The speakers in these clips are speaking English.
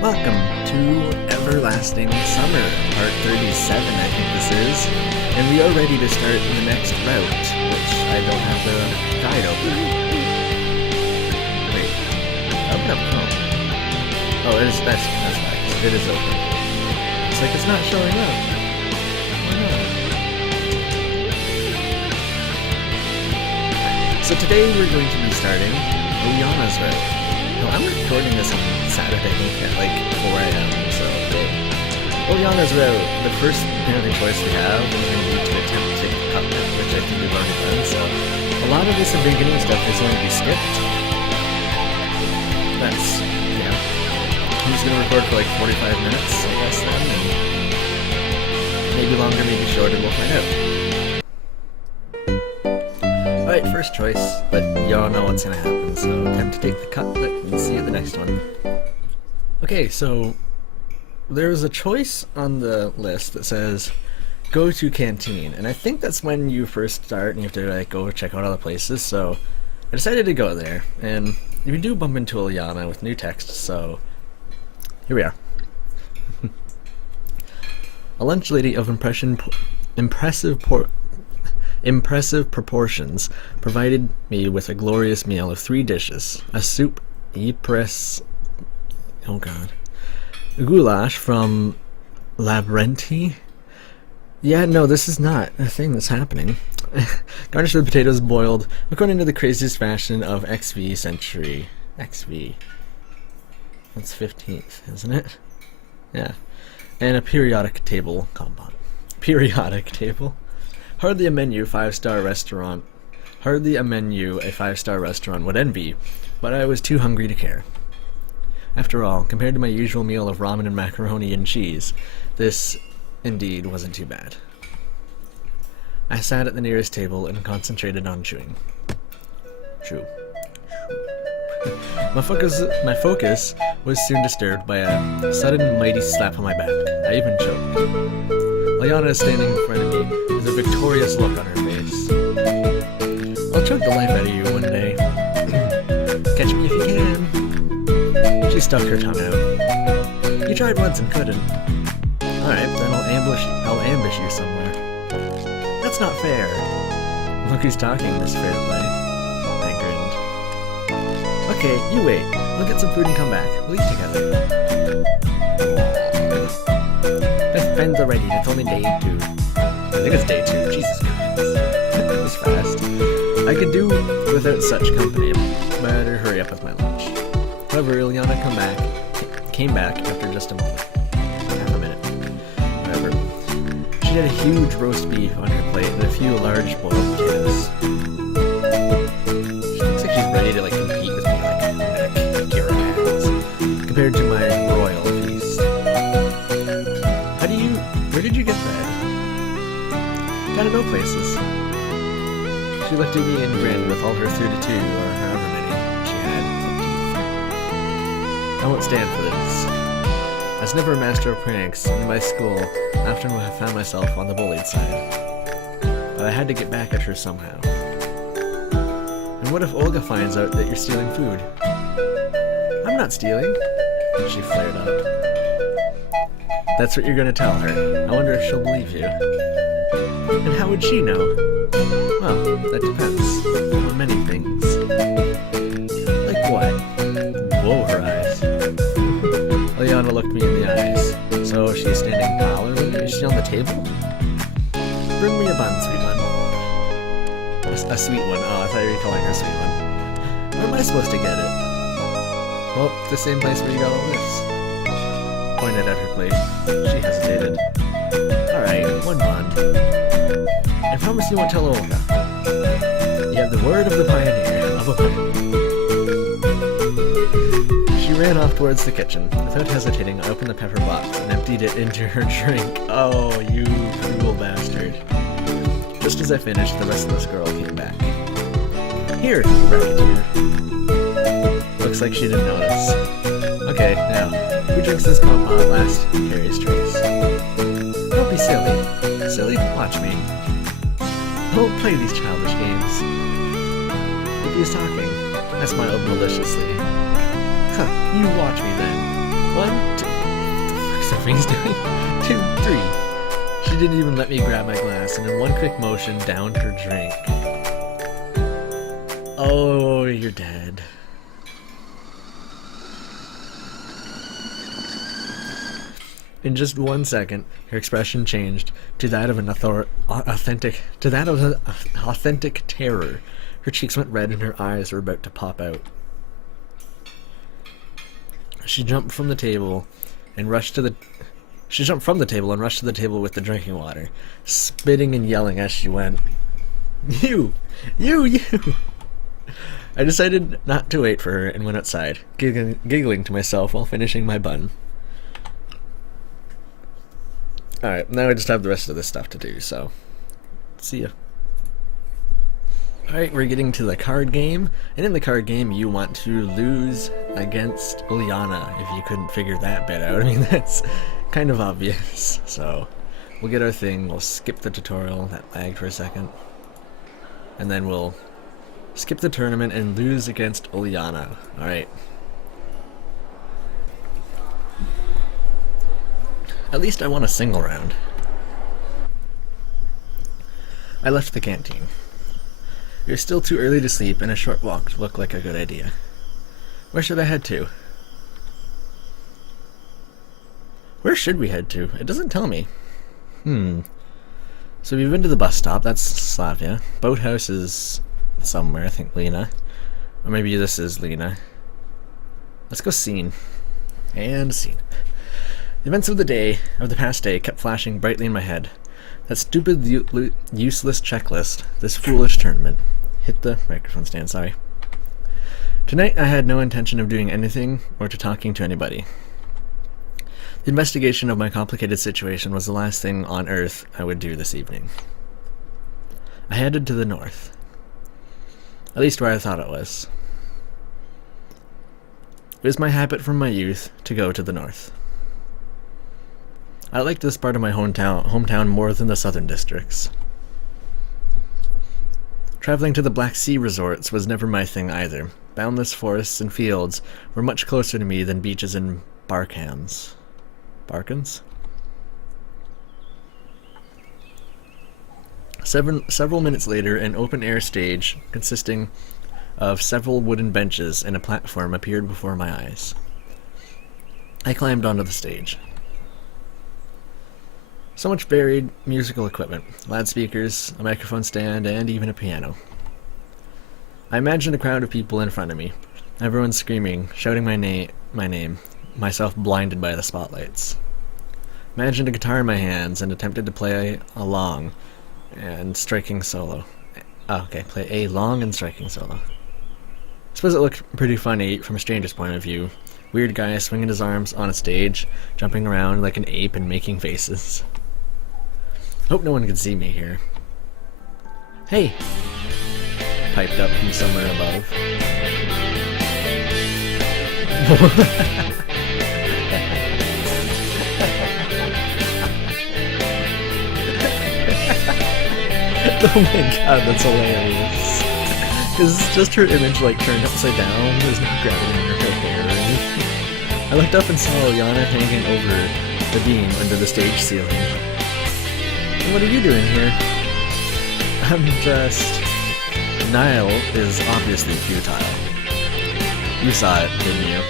Welcome to Everlasting Summer, part 37 I think this is, and we are ready to start the next route, which I don't have the guide open. Wait, open up Chrome. Oh, it is, that's why, it is open. It's like it's not showing up. Why not? So today we're going to be starting Ulyana's route. Now, I'm recording this on Saturday at like 4 a.m. so Ulyana's route, the first apparently choice we have is going to be to attempt to take the cockpit, which I think we've already done, so a lot of this beginning stuff is going to be skipped. That's, yeah. I'm just going to record for like 45 minutes, I guess, then, and maybe longer, maybe shorter, we'll find out. Alright, first choice, but y'all know what's gonna happen, so attempt to take the cutlet and see you at the next one. Okay, so there's a choice on the list that says go to canteen, and I think that's when you first start and you have to like go check out all the places, so I decided to go there, and you do bump into Ulyana with new text, so here we are. A lunch lady of impressive proportions provided me with a glorious meal of 3 dishes: a soup, goulash from Labyrinthi. Yeah, no, this is not a thing that's happening. Garnished with potatoes boiled according to the craziest fashion of XV century. XV. That's 15th, isn't it? Yeah. And a periodic table compound. Periodic table. Hardly a menu a 5-star restaurant would envy, but I was too hungry to care. After all, compared to my usual meal of ramen and macaroni and cheese, this indeed wasn't too bad. I sat at the nearest table and concentrated on chewing. Chew. My focus was soon disturbed by a sudden mighty slap on my back. I even choked. Ulyana is standing in front of me with a victorious look on her face. I'll choke the life out of you one day. Catch me if you can. She stuck her tongue out. You tried once and couldn't. Alright, then I'll ambush you somewhere. That's not fair. Look who's talking this fair play. I grinned. Okay, you wait. I'll get some food and come back. We'll eat together. My friends are ready. It's only day 2. I think it's day 2. Jesus Christ. That was fast. I could do without such company. Better hurry up with my lunch. However, Ulyana came back after just a moment. Half a minute. Whatever. She had a huge roast beef on her plate and a few large boiled potatoes. She looks like she's ready to like compete with me, like I'm gonna kick your ass. Compared to my royal feast. Where did you get that? Gotta know places. She looked at me and grinned with all her 32 or however many she had teeth. I won't stand for this. I was never a master of pranks, and in my school, I often found myself on the bullied side. But I had to get back at her somehow. And what if Olga finds out that you're stealing food? I'm not stealing. She flared up. That's what you're gonna tell her. I wonder if she'll believe you. And how would she know? Well, that depends on many things. Like what? Whoa, her eyes. Ulyana looked me in the eyes. So she's standing taller than me? Is she on the table? Bring me a bun, sweet one. A sweet one. Oh, I thought you were calling her sweet one. Where am I supposed to get it? Well, the same place where you got all this. Pointed at her plate. She hesitated. Alright, 1 bun. I promise you won't tell Olga. You have the word of the pioneer. Of a pioneer. She ran off towards the kitchen. Without hesitating, I opened the pepper box and emptied it into her drink. Oh, you cruel bastard. Just as I finished, the rest of this girl came back. Here, you racketeer. Looks like she didn't notice. Okay, now, who drinks this compound last carries trace? Don't be silly. Silly? Watch me. Don't play these childish games. If he's talking, I smiled maliciously. Huh, you watch me then. 1, 2. What the fuck's Sophie's doing? 2, 3. She didn't even let me grab my glass, and in one quick motion, downed her drink. Oh, you're dead. In just 1 second, her expression changed to that of an authentic terror. Her cheeks went red and her eyes were about to pop out. She jumped from the table and rushed to the table with the drinking water, spitting and yelling as she went. You! I decided not to wait for her and went outside, giggling to myself while finishing my bun. Alright, now I just have the rest of this stuff to do, so see ya. Alright, we're getting to the card game, and in the card game you want to lose against Ulyana, if you couldn't figure that bit out. I mean, that's kind of obvious. So, we'll get our thing, we'll skip the tutorial, that lagged for a second, and then we'll skip the tournament and lose against Ulyana. Alright. At least I won a single round. I left the canteen. It was still too early to sleep, and a short walk looked like a good idea. Where should I head to? Where should we head to? It doesn't tell me. So we've been to the bus stop, that's Slavia. Boathouse is somewhere, I think Lena. Or maybe this is Lena. Let's go scene. And scene. The events of the past day, kept flashing brightly in my head. That stupid, useless checklist. This foolish tournament. Hit the microphone stand, sorry. Tonight I had no intention of doing anything or to talking to anybody. The investigation of my complicated situation was the last thing on earth I would do this evening. I headed to the north. At least where I thought it was. It was my habit from my youth to go to the north. I liked this part of my hometown more than the southern districts. Traveling to the Black Sea resorts was never my thing either. Boundless forests and fields were much closer to me than beaches and Barkans. Barkans? Several minutes later, an open-air stage consisting of several wooden benches and a platform appeared before my eyes. I climbed onto the stage. So much varied musical equipment, loudspeakers, a microphone stand, and even a piano. I imagined a crowd of people in front of me, everyone screaming, shouting my name, myself blinded by the spotlights. Imagined a guitar in my hands and attempted to play along and striking solo. Play a long and striking solo. I suppose it looked pretty funny from a stranger's point of view. Weird guy swinging his arms on a stage, jumping around like an ape and making faces. Hope no one can see me here. Hey! Piped up from somewhere above. Oh my god, that's hilarious. Because just her image like turned upside down, there's no gravity under her hair or anything. I looked up and saw Ulyana hanging over the beam under the stage ceiling. What are you doing here? I'm just... Denial is obviously futile. You saw it, didn't you?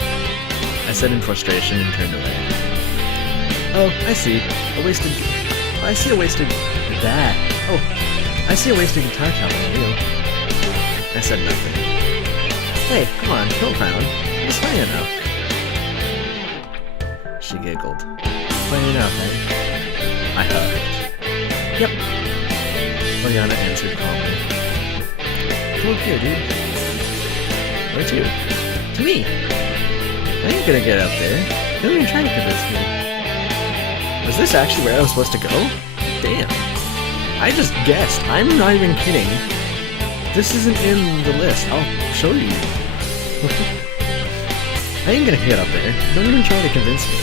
I said in frustration and turned away. Oh, I see. I see a wasted guitar talent on you. I said nothing. Hey, come on, don't frown. It's funny enough. She giggled. Funny enough, eh? I hugged. Yep. Ulyana answered calmly. Come up here, dude. Where to? To me. I ain't gonna get up there. Don't even try to convince me. Was this actually where I was supposed to go? Damn. I just guessed. I'm not even kidding. This isn't in the list. I'll show you. I ain't gonna get up there. Don't even try to convince me.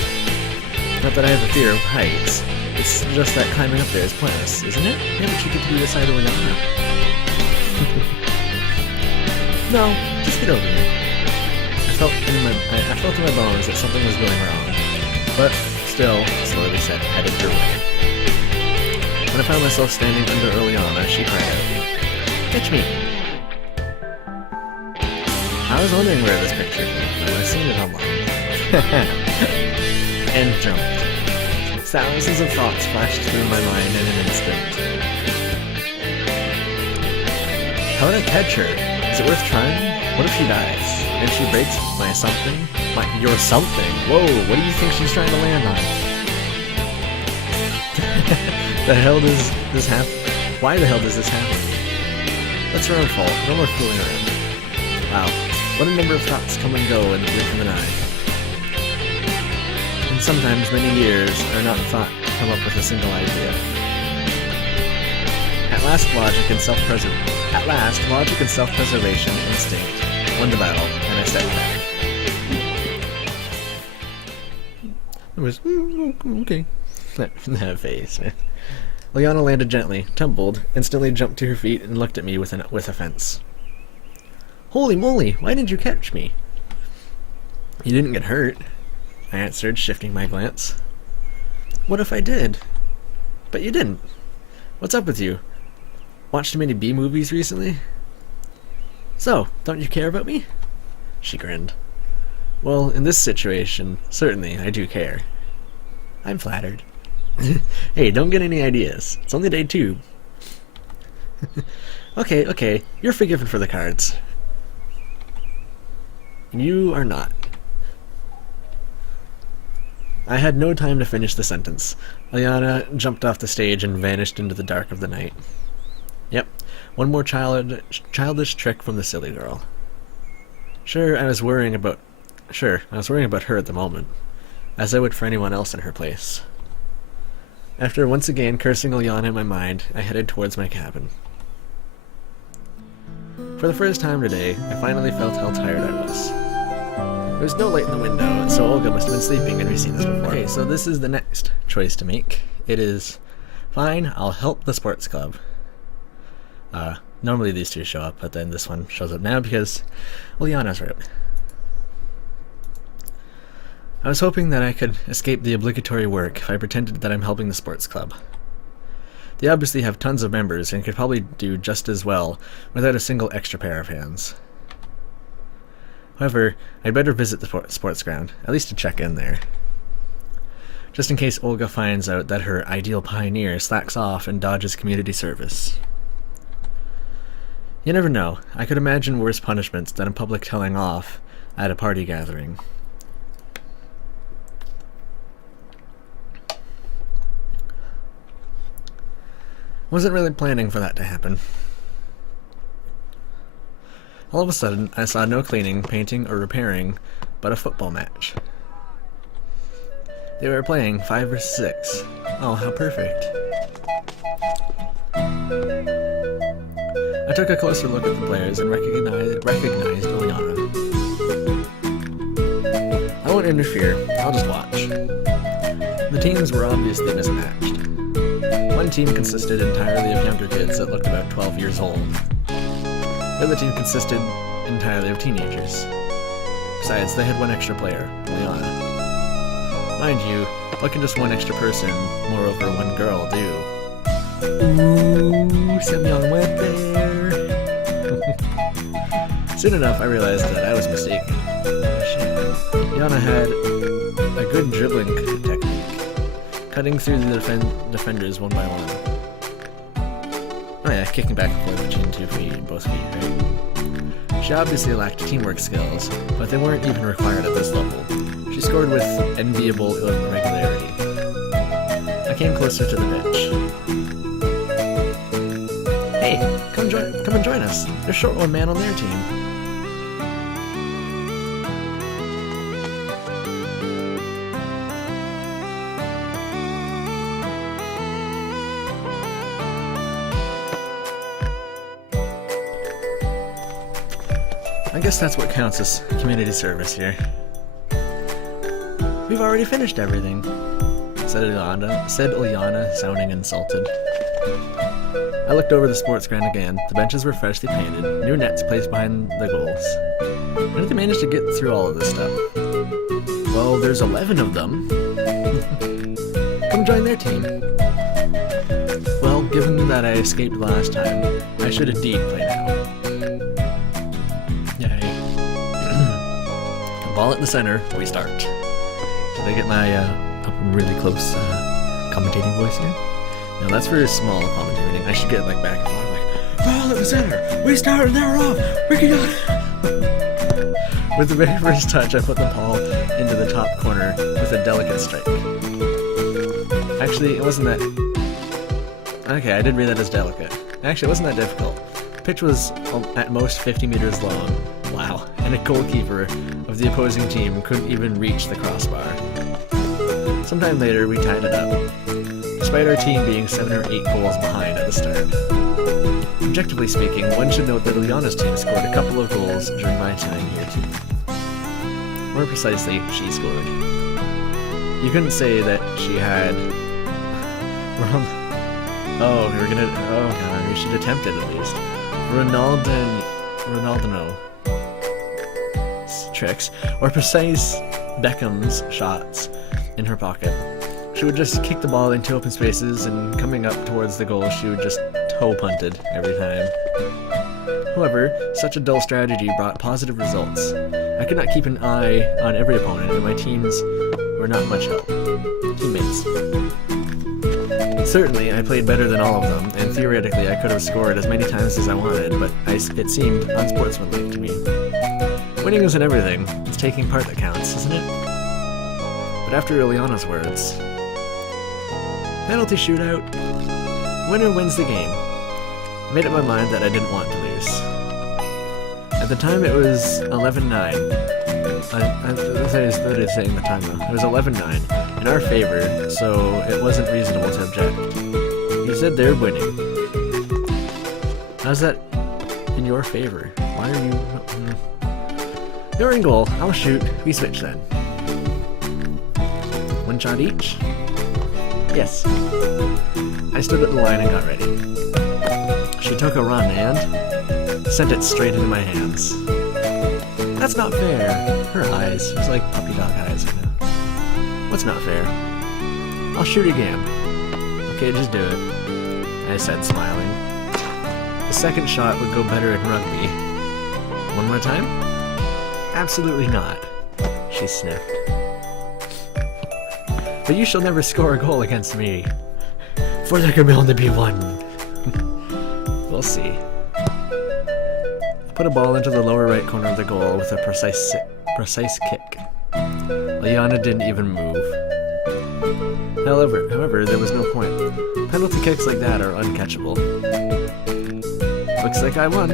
Not that I have a fear of heights. It's just that climbing up there is pointless, isn't it? Yeah, but you get to be beside Ulyana. No, just get over here. I I felt in my bones that something was going wrong, but still slowly headed her way. When I found myself standing under Ulyana, she cried out, "Catch me!" I was wondering where this picture came from. I've seen it online. And jumped. Thousands of thoughts flashed through my mind in an instant. How would I catch her? Is it worth trying? What if she dies? If she breaks my something? Your something? Whoa, what do you think she's trying to land on? The hell does this happen? Why the hell does this happen? That's her own fault. No more fooling around. Wow, what a number of thoughts come and go in the blink of an eye. And sometimes many years are not thought to come up with a single idea. At last, logic and self-preservation instinct won the battle, and I stepped back. It was okay. That face, man. Ulyana landed gently, tumbled, instantly jumped to her feet, and looked at me with offense. "Holy moly, why didn't you catch me?" "You didn't get hurt," I answered, shifting my glance. "What if I did?" "But you didn't. What's up with you? Watched too many B-movies recently?" "So, don't you care about me?" She grinned. "Well, in this situation, certainly I do care." "I'm flattered." "Hey, don't get any ideas. It's only day 2. Okay, you're forgiven for the cards. You are not. I had no time to finish the sentence. Ulyana jumped off the stage and vanished into the dark of the night. Yep, one more childish trick from the silly girl. Sure, I was worrying about her at the moment, as I would for anyone else in her place. After once again cursing Ulyana in my mind, I headed towards my cabin. For the first time today, I finally felt how tired I was. There was no light in the window, so Olga must have been sleeping, and we've seen this before. Okay, so this is the next choice to make. It is, fine, I'll help the sports club. Normally these two show up, but then this one shows up now because Ulyana's route. I was hoping that I could escape the obligatory work if I pretended that I'm helping the sports club. They obviously have tons of members and could probably do just as well without a single extra pair of hands. However, I'd better visit the sports ground, at least to check in there. Just in case Olga finds out that her ideal pioneer slacks off and dodges community service. You never know. I could imagine worse punishments than a public telling off at a party gathering. Wasn't really planning for that to happen. All of a sudden, I saw no cleaning, painting, or repairing, but a football match. They were playing 5 versus 6. Oh, how perfect. I took a closer look at the players and recognized Ulyana. I won't interfere, I'll just watch. The teams were obviously mismatched. One team consisted entirely of younger kids that looked about 12 years old. The other team consisted entirely of teenagers. Besides, they had one extra player, Ulyana. Mind you, what can just one extra person, moreover one girl, do? Ooh, Semyon went there! Soon enough, I realized that I was mistaken. Ulyana had a good dribbling technique, cutting through the defenders one by one. Oh yeah, kicking back and forth between both feet, right? She obviously lacked teamwork skills, but they weren't even required at this level. She scored with enviable regularity. I came closer to the pitch. Hey, come and join us. There's short one man on their team. I guess that's what counts as community service here. We've already finished everything, said Ulyana, sounding insulted. I looked over the sports ground again. The benches were freshly painted, new nets placed behind the goals. How did they manage to get through all of this stuff? Well, there's 11 of them. Come join their team. Well, given that I escaped last time, I should indeed play now. Yay. Ball at the center, we start. Should I get my up really close commentating voice here? No, that's for small commentating. I should get like back and forth, like, ball at the center, we start and they're off, we can go. With the very first touch, I put the ball into the top corner with a delicate strike. Actually, it wasn't that... Okay, I did read that as delicate. Actually, it wasn't that difficult. The pitch was at most 50 meters long. Wow. And a goalkeeper of the opposing team couldn't even reach the crossbar. Sometime later, we tied it up, despite our team being 7 or 8 goals behind at the start. Objectively speaking, one should note that Ulyana's team scored a couple of goals during my time here too. More precisely, she scored. You couldn't say that she had... Oh, we were gonna... Oh god, we should attempt it at least. Ronaldinho tricks, or precise Beckham's shots in her pocket. She would just kick the ball into open spaces, and coming up towards the goal, she would just toe punted every time. However, such a dull strategy brought positive results. I could not keep an eye on every opponent, and my teams were not much help. Teammates. Certainly, I played better than all of them, and theoretically I could have scored as many times as I wanted, but it seemed unsportsmanlike to me. Winning isn't everything, it's taking part that counts, isn't it? But after Ulyana's words... Penalty shootout. Winner wins the game. I made up my mind that I didn't want to lose. At the time it was 11-9. I was literally saying the time though. It was 11-9 in our favor, so it wasn't reasonable to object. You said they're winning. How's that in your favor? Why are you... They're in goal. I'll shoot. We switch then. One shot each? Yes. I stood at the line and got ready. She took a run and sent it straight into my hands. That's not fair. Her eyes. It's like puppy dog eyes, you know. What's not fair? I'll shoot again. Okay, just do it, I said, smiling. The second shot would go better in rugby. One more time? Absolutely not, she sniffed. But you shall never score a goal against me, for there can only be one. We'll see. I put a ball into the lower right corner of the goal with a precise kick. Ulyana didn't even move. However, there was no point. Penalty kicks like that are uncatchable. Looks like I won.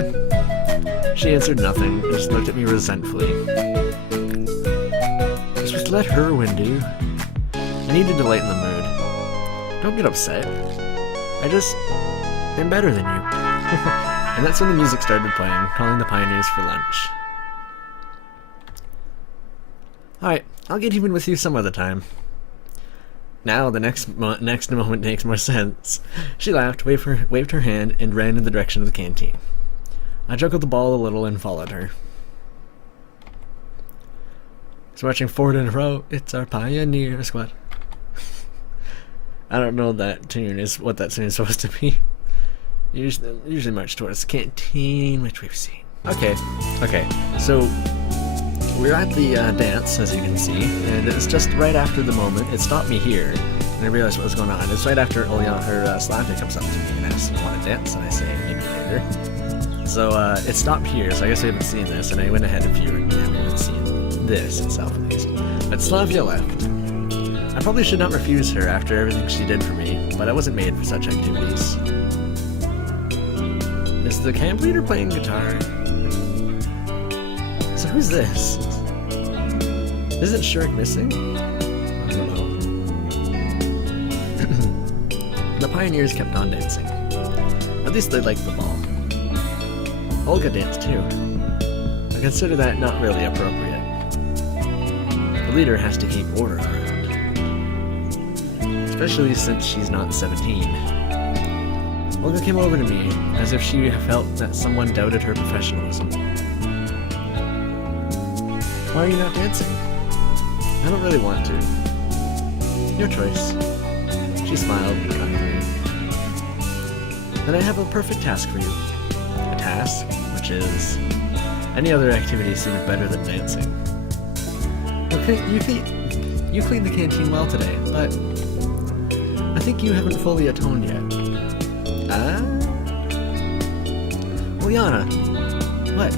She answered nothing, and just looked at me resentfully. You're supposed to let her win, dude. I needed to lighten the mood. Don't get upset. I just am better than you. And that's when the music started playing, calling the Pioneers for lunch. Alright, I'll get even with you some other time. Now the next moment makes more sense. She laughed, waved her hand, and ran in the direction of the canteen. I juggled the ball a little and followed her. It's marching forward in a row. It's our Pioneer squad. I don't know what that tune is supposed to be. Usually march towards the canteen, which we've seen. Okay, so we're at the dance, as you can see, and it's just right after the moment. It stopped me here, and I realized what was going on. It's right after Slavia comes up to me and asks, "You want to dance?" And I say, "Maybe later." So it stopped here, so I guess we haven't seen this, and I went ahead if you haven't seen this itself at least. But Slavia left. I probably should not refuse her after everything she did for me, but I wasn't made for such activities. Is the camp leader playing guitar? So who's this? Isn't Shirk missing? I don't know. The Pioneers kept on dancing. At least they liked the ball. Olga danced too. I consider that not really appropriate. The leader has to keep order around. Especially since she's not 17. Olga came over to me, as if she felt that someone doubted her professionalism. Why are you not dancing? I don't really want to. Your choice. She smiled kindly. Then I have a perfect task for you. A task, which is... any other activity seems better than dancing. You cleaned the canteen well today, but... I think you haven't fully atoned yet. Ulyana! What?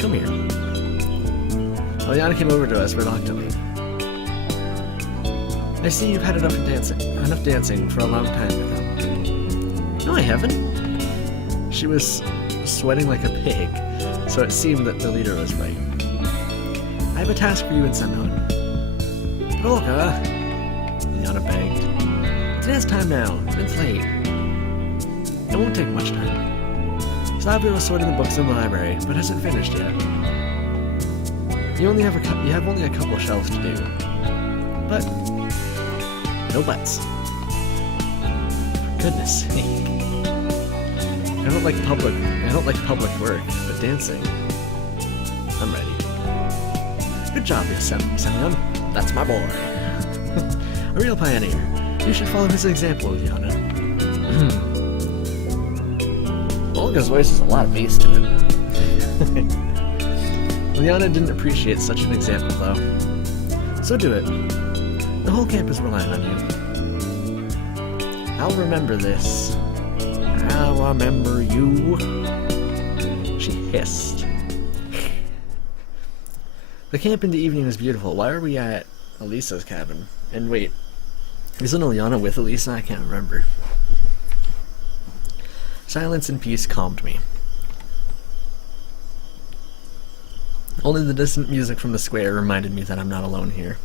Come here. Ulyana came over to us reluctantly. I see you've had enough dancing for a long time now. No, I haven't. She was sweating like a pig, so it seemed that the leader was right. I have a task for you and Semyon. Olga! Ulyana begged. It's dance time now. It's late. It won't take much time. Slavia was sorting the books in the library, but hasn't finished yet. You have only a couple shelves to do. But no buts. For goodness sake. I don't like public work, but dancing. I'm ready. Good job, Semyon. That's my boy. A real pioneer. You should follow his example, Ulyana. Olga's voice has a lot of bass to it. Ulyana didn't appreciate such an example, though. So do it. The whole camp is relying on you. I'll remember this. I'll remember you. She hissed. The camp in the evening is beautiful. Why are we at Elisa's cabin? And wait, isn't Ulyana with Elisa? I can't remember. Silence and peace calmed me. Only the distant music from the square reminded me that I'm not alone here.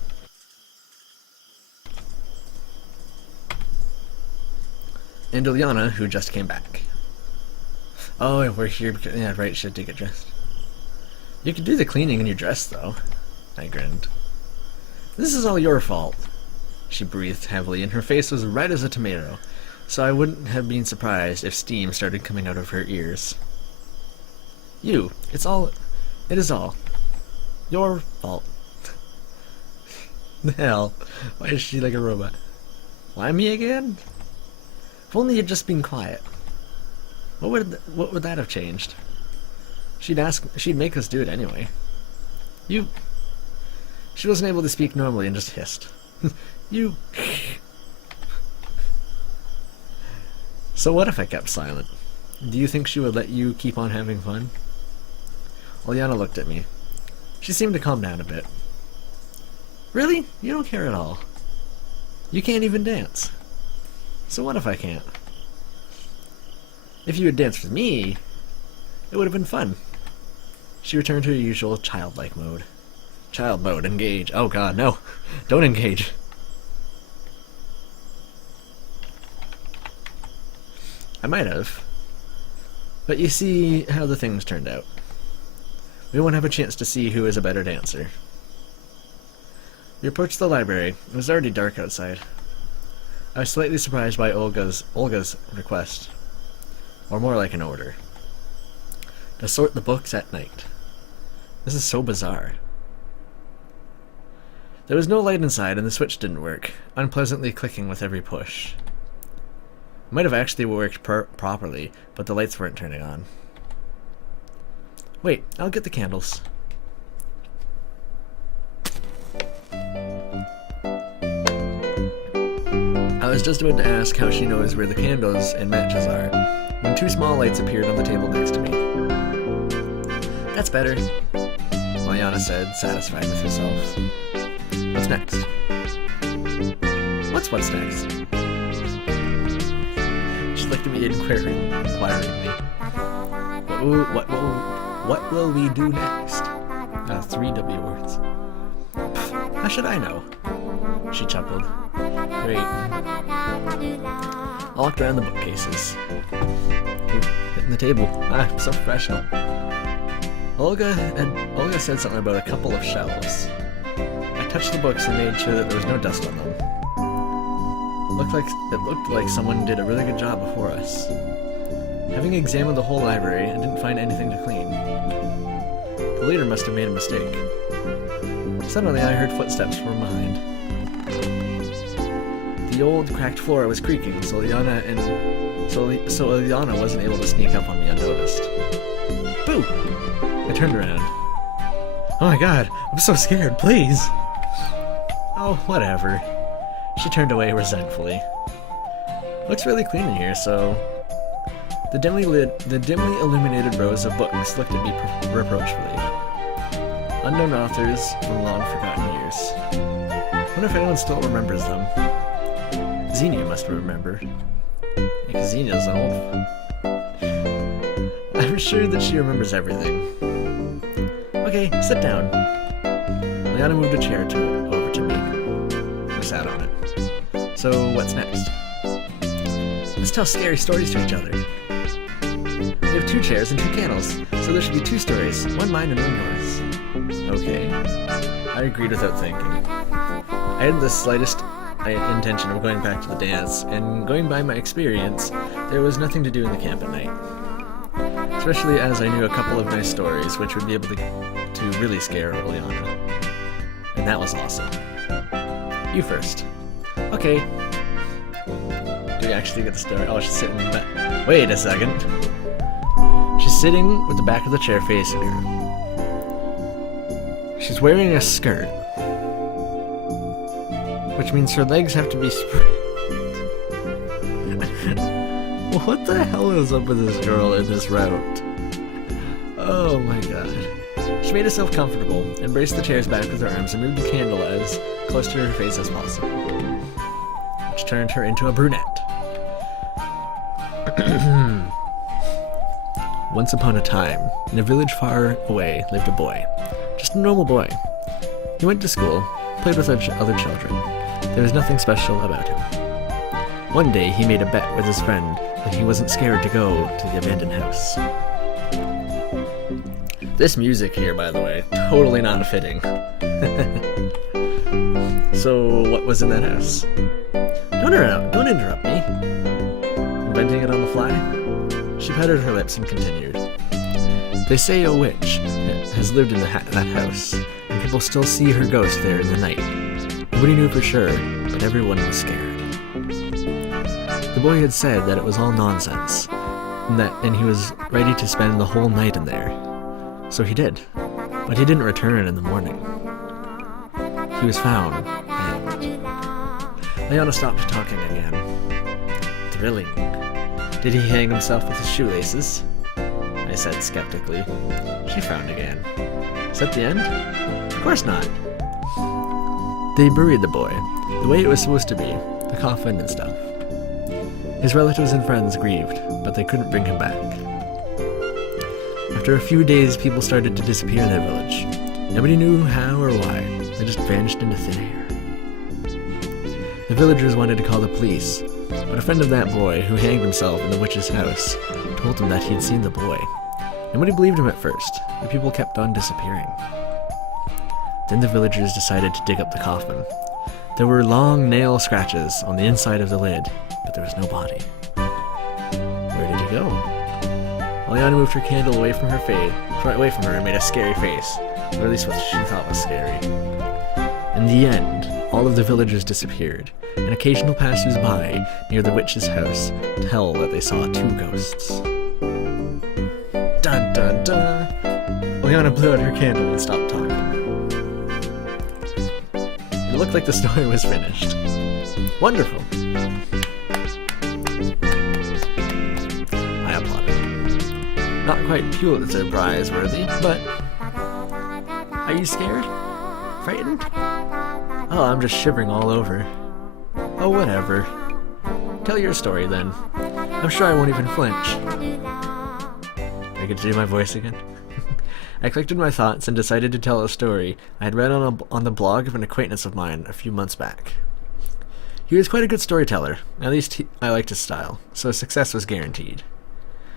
And Ulyana, who just came back. Oh, we're here because... yeah, right, she had to get dressed. You could do the cleaning in your dress, though. I grinned. This is all your fault. She breathed heavily, and her face was red as a tomato, so I wouldn't have been surprised if steam started coming out of her ears. It is all your fault. The hell? Why is she like a robot? Why me again? If only you'd just been quiet. What would that have changed? She'd make us do it anyway. She wasn't able to speak normally and just hissed. So what if I kept silent? Do you think she would let you keep on having fun? Ulyana looked at me. She seemed to calm down a bit. Really? You don't care at all. You can't even dance. So what if I can't? If you had danced with me, it would have been fun. She returned to her usual childlike mode. Child mode, engage. Oh god, no. Don't engage. I might have. But you see how the things turned out. We won't have a chance to see who is a better dancer. We approached the library. It was already dark outside. I was slightly surprised by Olga's request. Or more like an order. To sort the books at night. This is so bizarre. There was no light inside and the switch didn't work, unpleasantly clicking with every push. It might have actually worked properly, but the lights weren't turning on. Wait, I'll get the candles. I was just about to ask how she knows where the candles and matches are, when two small lights appeared on the table next to me. That's better, Ulyana said, satisfied with herself. What's next? What's next? She looked at me inquiringly. What will we do next? 3 W words. How should I know? She chuckled. Great. I walked around the bookcases. Hitting the table. I'm so professional. Olga said something about a couple of shelves. I touched the books and made sure that there was no dust on them. It looked like someone did a really good job before us. Having examined the whole library, I didn't find anything to clean. The leader must have made a mistake. Suddenly I heard footsteps from behind. The old cracked floor was creaking, so Ulyana wasn't able to sneak up on me unnoticed. Boo! I turned around. Oh my god, I'm so scared, please! Oh, whatever. She turned away resentfully. Looks really clean in here, so... The dimly illuminated rows of books looked at me reproachfully. Unknown authors from long forgotten years. I wonder if anyone still remembers them. Xenia must remember. Because Xenia's an elf. I'm sure that she remembers everything. Okay, sit down. Ulyana moved a chair over to me. I sat on it. So, what's next? Let's tell scary stories to each other. We have 2 chairs and 2 candles, so there should be 2 stories, one mine and one yours. Okay. I agreed without thinking. I hadn't the slightest intention of going back to the dance, and going by my experience, there was nothing to do in the camp at night. Especially as I knew a couple of nice stories which would be able to really scare Ulyana. And that was awesome. You first. Okay. Do we actually get the story? Oh, she's sitting back. Wait a second. She's sitting with the back of the chair facing her. She's wearing a skirt. Which means her legs have to be What the hell is up with this girl in this route? Oh my god. She made herself comfortable, embraced the chairs back with her arms, and moved the candle as close to her face as possible. Which turned her into a brunette. Once upon a time, in a village far away, lived a boy. Just a normal boy. He went to school, played with other children. There was nothing special about him. One day, he made a bet with his friend that he wasn't scared to go to the abandoned house. This music here, by the way, totally not fitting. So, what was in that house? Don't interrupt me. Inventing it on the fly? She patted her lips and continued. They say a witch has lived in that house, and people still see her ghost there in the night. Nobody knew for sure, but everyone was scared. The boy had said that it was all nonsense, and he was ready to spend the whole night in there. So he did, but he didn't return in the morning. He was found, hanged. Ulyana stopped talking again. Thrilling. Did he hang himself with his shoelaces? I said skeptically. She frowned again. Is that the end? Of course not. They buried the boy, the way it was supposed to be, the coffin and stuff. His relatives and friends grieved, but they couldn't bring him back. After a few days, people started to disappear in their village. Nobody knew how or why. They just vanished into thin air. The villagers wanted to call the police, but a friend of that boy, who hanged himself in the witch's house, told him that he had seen the boy. Nobody believed him at first, and people kept on disappearing. Then the villagers decided to dig up the coffin. There were long nail scratches on the inside of the lid, but there was no body. Where did he go? Ulyana moved her candle away from her and made a scary face, or at least what she thought was scary. In the end, all of the villagers disappeared, and occasional passers-by near the witch's house tell that they saw 2 ghosts. Dun dun dun! Ulyana blew out her candle and stopped talking. It looked like the story was finished. Wonderful! I applauded. Not quite Pulitzer Prize worthy, but... Are you scared? Frightened? Oh, I'm just shivering all over. Oh, whatever. Tell your story, then. I'm sure I won't even flinch. I get to do my voice again? I collected my thoughts and decided to tell a story I had read on the blog of an acquaintance of mine a few months back. He was quite a good storyteller, at least I liked his style, so success was guaranteed.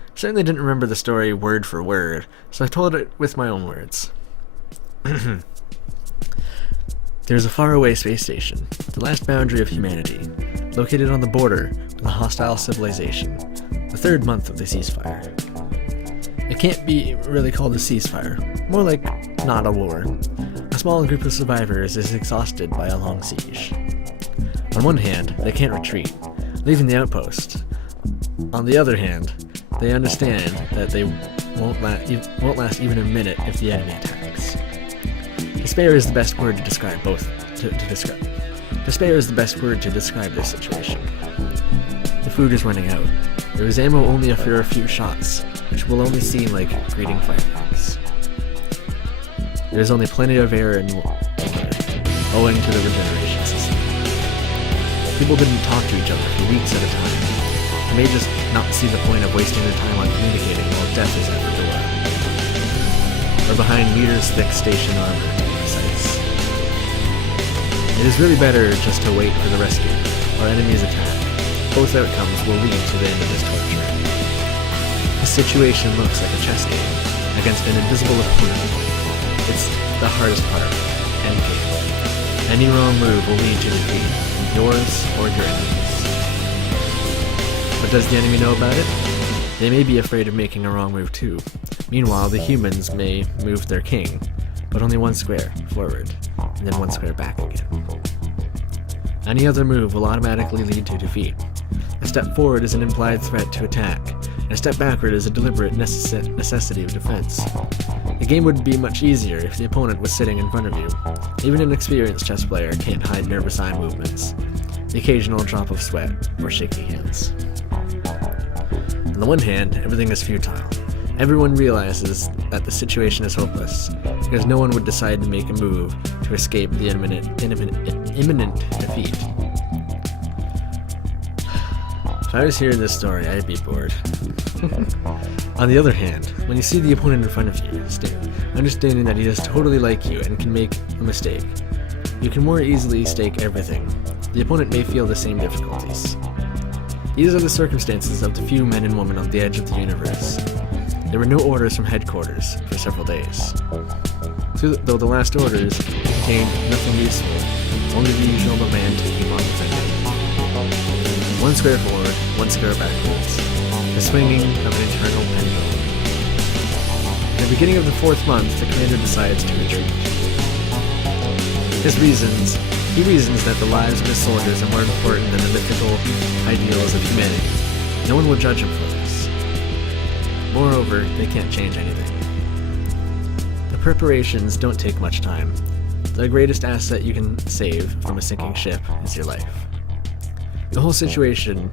I certainly didn't remember the story word for word, so I told it with my own words. There's a faraway space station, the last boundary of humanity, located on the border with a hostile civilization, the 3rd month of the ceasefire. It can't be really called a ceasefire, more like not a war. A small group of survivors is exhausted by a long siege. On one hand, they can't retreat, leaving the outpost. On the other hand, they understand that they won't last even a minute if the enemy attacks. Despair is the best word to describe Despair is the best word to describe this situation. The food is running out. There is ammo only for a few shots, which will only seem like greeting fireworks. There is only plenty of air and water, owing to the regeneration system. People didn't talk to each other for weeks at a time. They may just not see the point of wasting their time on communicating while death is at the door. Or behind meters-thick station armor sites. It is really better just to wait for the rescue, or enemies attack. Both outcomes will lead to the end of this torture. The situation looks like a chess game against an invisible opponent. It's the hardest part, endgame. Any wrong move will lead to defeat, yours or your enemy's. But does the enemy know about it? They may be afraid of making a wrong move too. Meanwhile, the humans may move their king, but only one square forward, and then one square back again. Any other move will automatically lead to defeat. A step forward is an implied threat to attack, and a step backward is a deliberate necessity of defense. The game would be much easier if the opponent was sitting in front of you. Even an experienced chess player can't hide nervous eye movements, the occasional drop of sweat, or shaky hands. On the one hand, everything is futile. Everyone realizes that the situation is hopeless, because no one would decide to make a move to escape the imminent defeat. If I was hearing this story, I'd be bored. On the other hand, when you see the opponent in front of you, understanding that he is totally like you and can make a mistake, you can more easily stake everything. The opponent may feel the same difficulties. These are the circumstances of the few men and women on the edge of the universe. There were no orders from headquarters for several days. Though the last orders contained nothing useful, only the usual demand to keep on defending. One square forward, one square backwards. The swinging of an eternal pendulum. At the beginning of the 4th month, the commander decides to retreat. He reasons that the lives of his soldiers are more important than the mythical ideals of humanity. No one will judge him for this. Moreover, they can't change anything. The preparations don't take much time. The greatest asset you can save from a sinking ship is your life. The whole station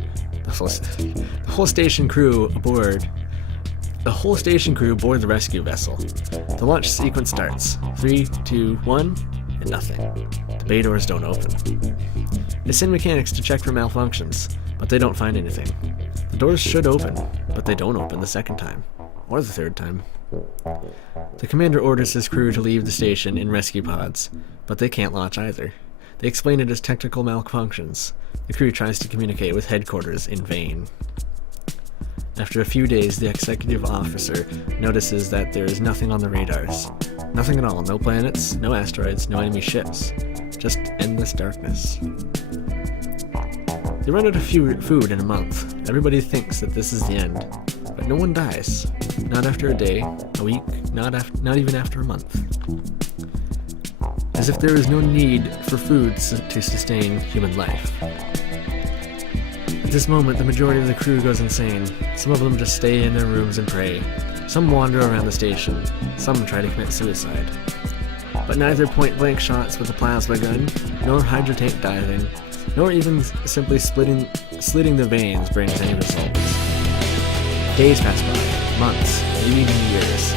crew board the rescue vessel. The launch sequence starts. 3, 2, 1, and nothing. The bay doors don't open. They send mechanics to check for malfunctions, but they don't find anything. The doors should open, but they don't open the second time, or the third time. The commander orders his crew to leave the station in rescue pods, but they can't launch either. They explain it as technical malfunctions. The crew tries to communicate with headquarters in vain. After a few days, the executive officer notices that there is nothing on the radars. Nothing at all, no planets, no asteroids, no enemy ships. Just endless darkness. They run out of food in a month. Everybody thinks that this is the end. But no one dies. Not after a day, a week, not even after a month. As if there is no need for food to sustain human life. At this moment, the majority of the crew goes insane. Some of them just stay in their rooms and pray. Some wander around the station. Some try to commit suicide. But neither point-blank shots with a plasma gun, nor hydrotank diving, nor even simply slitting the veins brings any results. Days pass by, months, maybe even years.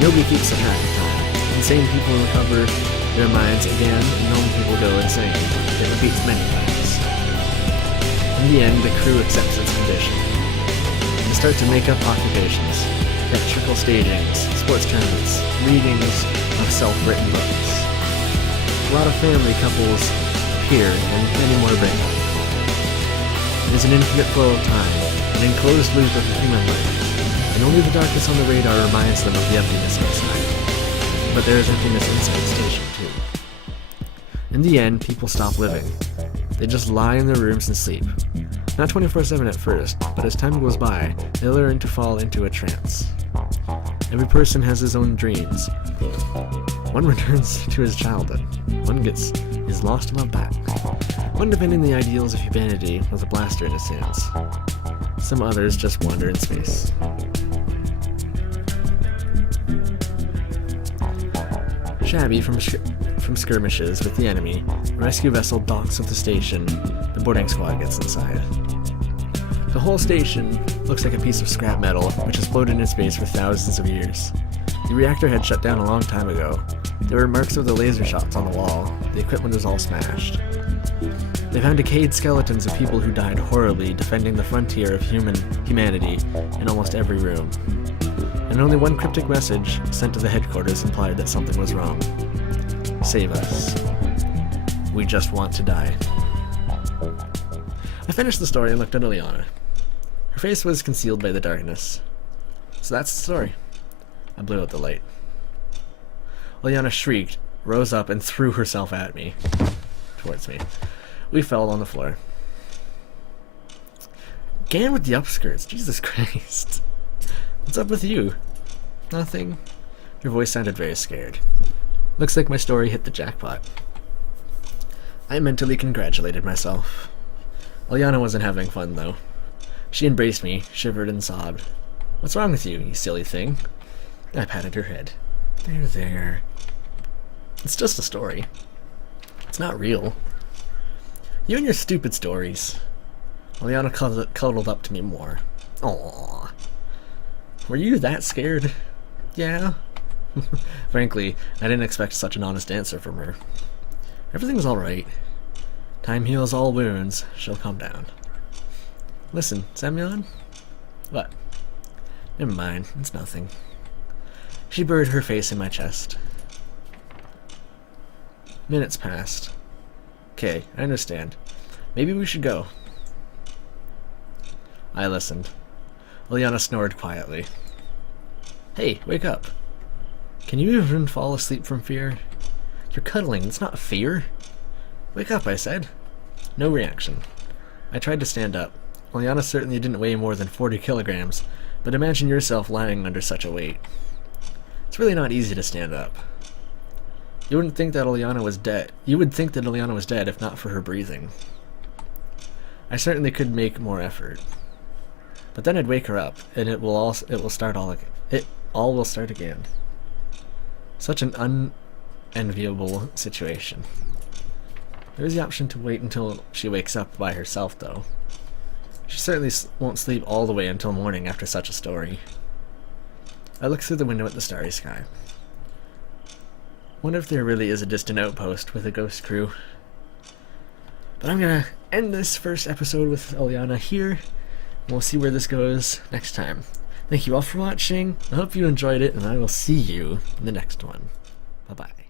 Nobody keeps a track of time. Insane people recover their minds again, and normal people go insane. It repeats many times. In the end, the crew accepts its condition. They start to make up occupations, theatrical stagings, sports tournaments, readings of self-written books. A lot of family couples appear, and many more break up. It is an infinite flow of time, an enclosed loop of human life, and only the darkness on the radar reminds them of the emptiness outside. But there is emptiness inside the station, too. In the end, people stop living. They just lie in their rooms and sleep. Not 24/7 at first, but as time goes by, they learn to fall into a trance. Every person has his own dreams. One returns to his childhood. One gets his lost love back. One defending the ideals of humanity with a blaster in his hands. Some others just wander in space. Shabby from skirmishes with the enemy, a rescue vessel docks at the station. The boarding squad gets inside. The whole station looks like a piece of scrap metal, which has floated in space for thousands of years. The reactor had shut down a long time ago. There were marks of the laser shots on the wall. The equipment was all smashed. They found decayed skeletons of people who died horribly defending the frontier of humanity in almost every room. And only one cryptic message sent to the headquarters implied that something was wrong. Save us. We just want to die. I finished the story and looked at Ulyana. Her face was concealed by the darkness. So that's the story. I blew out the light. Ulyana shrieked, rose up, and threw herself at me. Towards me. We fell on the floor. Again with the upskirts. Jesus Christ. What's up with you? Nothing. Your voice sounded very scared. Looks like my story hit the jackpot. I mentally congratulated myself. Ulyana wasn't having fun, though. She embraced me, shivered, and sobbed. What's wrong with you, you silly thing? I patted her head. There. It's just a story. It's not real. You and your stupid stories. Ulyana cuddled up to me more. Aww. Were you that scared? Yeah. Frankly, I didn't expect such an honest answer from her. Everything's alright. Time heals all wounds. She'll calm down. Listen, Semyon? What? Never mind. It's nothing. She buried her face in my chest. Minutes passed. Okay, I understand. Maybe we should go. I listened. Ulyana snored quietly. Hey, wake up. Can you even fall asleep from fear? You're cuddling. It's not fear. Wake up, I said. No reaction. I tried to stand up. Ulyana certainly didn't weigh more than 40 kilograms, but imagine yourself lying under such a weight. It's really not easy to stand up. You wouldn't think that Ulyana was dead. You would think that Ulyana was dead if not for her breathing. I certainly could make more effort. But then I'd wake her up, and it will start again. Such an unenviable situation. There is the option to wait until she wakes up by herself, though. She certainly won't sleep all the way until morning after such a story. I look through the window at the starry sky. Wonder if there really is a distant outpost with a ghost crew. But I'm gonna end this first episode with Ulyana here, and we'll see where this goes next time. Thank you all for watching. I hope you enjoyed it, and I will see you in the next one. Bye-bye.